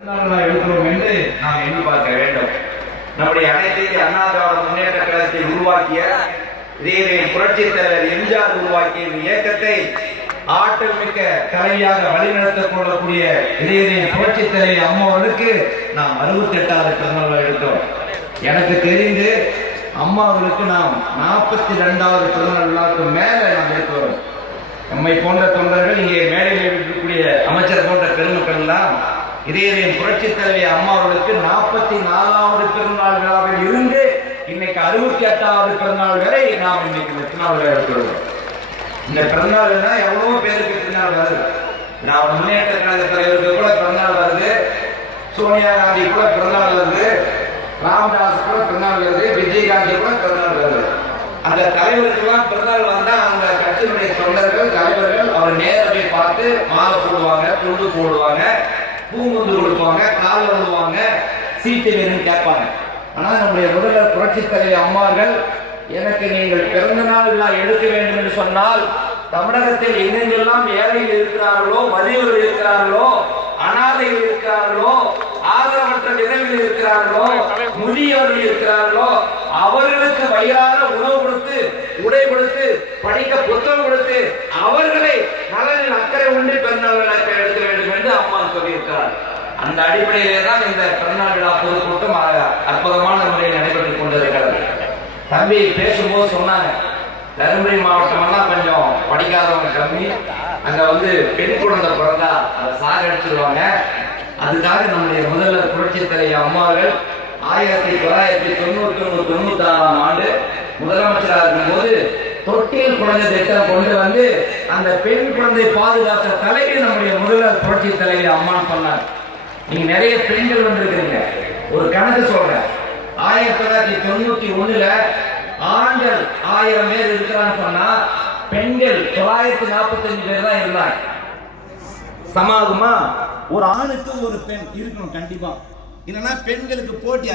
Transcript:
எடுக்கிறோம் என்று நாம் எண்ணி பார்க்க வேண்டும். நம்முடைய அனைத்து இந்திய அண்ணா திராவிட முன்னேற்ற கழகத்தை உருவாக்கிய புரட்சித் தலைவர் எம்ஜிஆர் உருவாக்கிய இயக்கத்தை ஆற்றல் மிக்க தலைவியாக வழிநடத்தக் கொள்ளக்கூடிய புரட்சித் தலைவி அம்மாவர்களுக்கு நாம் 68வது பிறந்தநாள் எடுத்தோம். எனக்கு தெரிந்து அம்மாவர்களுக்கு நாம் 42வது பிறந்தநாள் விழாவுக்கு மேல நாம் எடுக்கிறோம். நம்மை போன்ற தொண்டர்கள் இங்கே மேடையில் இருக்கக்கூடிய அமைச்சர் போன்ற பெருமக்கள் எல்லாம் புரட்சித் தலைவி அம்மாவர்களுக்கு 44வது பிறந்தநாள் விழாவில் இருந்து இன்னைக்கு 68வது பிறந்தநாள் வரை நாம் இன்னைக்கு பிறந்தநாள் விழா எடுக்கிறோம். இந்த பிறந்தநாள் எவ்வளவோ பேருக்கு பிறந்தநாள் வருது. நான் முன்னேற்ற கழக தலைவருக்கு கூட பிறந்தநாள் வருது, சோனியா காந்தி கூட பிறந்தநாள் வருது, ராமதாஸ் கூட பிறந்தநாள் வருது, விஜயகாந்தி கூட பிறந்தநாள் வருது. அந்த தலைவருக்கெல்லாம் பிறந்தநாள் வந்தா அந்த கட்சியினுடைய தொண்டர்கள் தலைவர்கள் அவர் நேரடியை பார்த்து மாலை போடுவாங்க, துண்டு போடுவாங்க, பூங்குந்து கொடுப்பாங்க, கால் வருவாங்க, சீட்டு வேணும்னு கேட்பாங்க. ஆனால் நம்முடைய முதல்வர் புரட்சித் தலைவி அம்மார்கள் எனக்கு நீங்கள் பிறந்த நாள் விழா எடுக்க வேண்டும் என்று சொன்னால் தமிழகத்தில் எங்கெங்கெல்லாம் ஏழைகள் இருக்கிறார்களோ, வறியவர்கள் இருக்கிறார்களோ, அனாதைகள் இருக்கிறார்களோ, ஆதரவற்ற விதவைகள் இருக்கிறார்களோ, முதியவர்கள் இருக்கிறார்களோ அவர்களுக்கு வயிறார உணவு கொடுத்து, உடை கொடுத்து, படிக்க புத்தகம் கொடுத்து அவர்களை நலனில் அக்கறை உண்டு பிறந்தநாள் விழா எடுக்க வேண்டும் என்று அம்மா சொல்லியிருக்கிறார். அந்த அடிப்படையிலே தான் இந்த பிறந்தநாள் விழா பொதுக்கூட்டம் அற்புதமான முறையில் நடைபெற்றுக் கொண்டிருக்கிறது. தம்பி பேசும்போது சொன்னாங்க, தருமபுரி மாவட்டம் எல்லாம் கொஞ்சம் படிக்காதவங்க கம்மி, அங்க பெண் குழந்தை பிறந்தா அதை சாகடிச்சிருவாங்க. அதுக்காக நம்முடைய முதல்வர் புரட்சித் தலைவி அம்மாவர்கள் 1996ஆம் ஆண்டு முதலமைச்சராக இருக்கும்போது தொட்டில் குழந்தை திட்டம் கொண்டு வந்து அந்த பெண் குழந்தை பாதுகாத்த தலைவி நம்முடைய முதல்வர் புரட்சித் தலைவி அம்மான்னு சொன்னார். நீங்க நிறைய பெண்கள் வந்திருக்கிறீங்க. ஒரு கணக்கு சொல்றேன், 1991 ஆண்கள் 1000 பேர் இருக்கிறான்னு சொன்னா பெண்கள் 945 பேர் தான் இருந்தாங்க. சமாகுமா? ஒரு ஆணுக்கு ஒரு பெண் இருக்கணும் கண்டிப்பா, இல்லைன்னா பெண்களுக்கு போட்டி